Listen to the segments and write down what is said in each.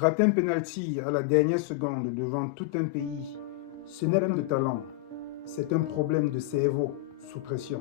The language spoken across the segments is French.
Rater un penalty à la dernière seconde devant tout un pays, ce n'est pas de talent, c'est un problème de cerveau sous pression.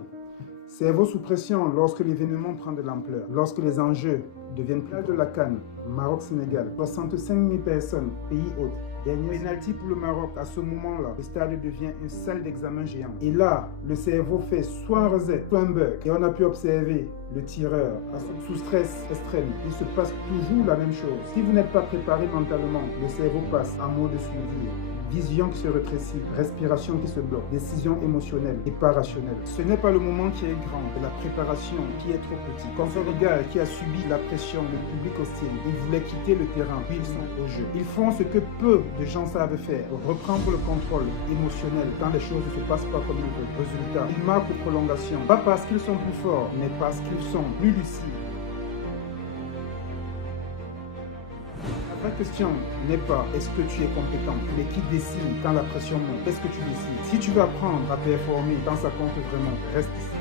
Cerveau sous pression lorsque l'événement prend de l'ampleur, lorsque les enjeux deviennent plus de la CAN, Maroc-Sénégal, 65 000 personnes, pays hôte. Dernier penalty pour le Maroc, à ce moment-là, le stade devient une salle d'examen géant. Et là, le cerveau fait soit un reset, soit un bug. Et on a pu observer le tireur sous stress extrême. Il se passe toujours la même chose. Si vous n'êtes pas préparé mentalement, le cerveau passe en mode suivi. Vision qui se rétrécit, respiration qui se bloque, décision émotionnelle et pas rationnelle. Ce n'est pas le moment qui est grand, c'est la préparation qui est trop petite. Comme ce gars qui a subi la pression, le public hostile, ils voulaient quitter le terrain, puis ils sont au jeu. Ils font ce que peu de gens savent faire, reprendre le contrôle émotionnel quand les choses ne se passent pas comme ils veulent. Résultat, ils marquent aux prolongations, pas parce qu'ils sont plus forts, mais parce qu'ils sont plus lucides. La vraie question n'est pas est-ce que tu es compétent, mais qui décide quand la pression monte. Qu'est-ce que tu décides? Si tu veux apprendre à performer quand ça compte vraiment, reste ici.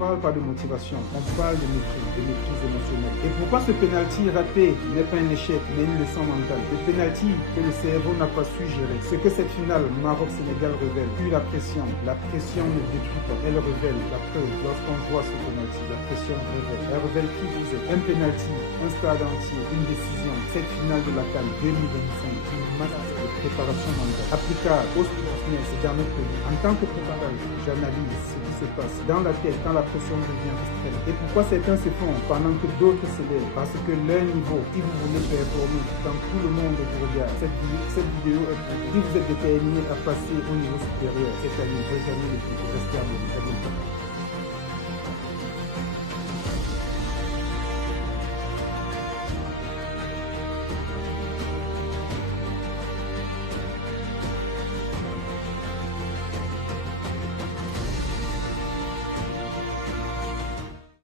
On ne parle pas de motivation, on parle de maîtrise émotionnelle. Et pourquoi ce penalty raté n'est pas un échec, mais une leçon mentale? Le penalty que le cerveau n'a pas su gérer. Ce que cette finale Maroc-Sénégal révèle, puis la pression ne détruit pas, elle révèle la preuve. Lorsqu'on voit ce penalty, la pression révèle. Elle révèle qui vous êtes. Un penalty, un stade entier, une décision. Cette finale de la CAN 2025, une masse de préparation mentale. Applicable au sportsmen, c'est jamais connu. En tant que préparateur, j'analyse ce qui se passe dans la tête quand la pression devient extrême. Et pourquoi certains se font pendant que d'autres s'élèvent? Parce que leur niveau, si vous voulez performer quand tout le monde vous regarde, cette vidéo est pour vous. Si vous êtes déterminé à passer au niveau supérieur cette année, rejoignez l'équipe, restez abonné. À bientôt.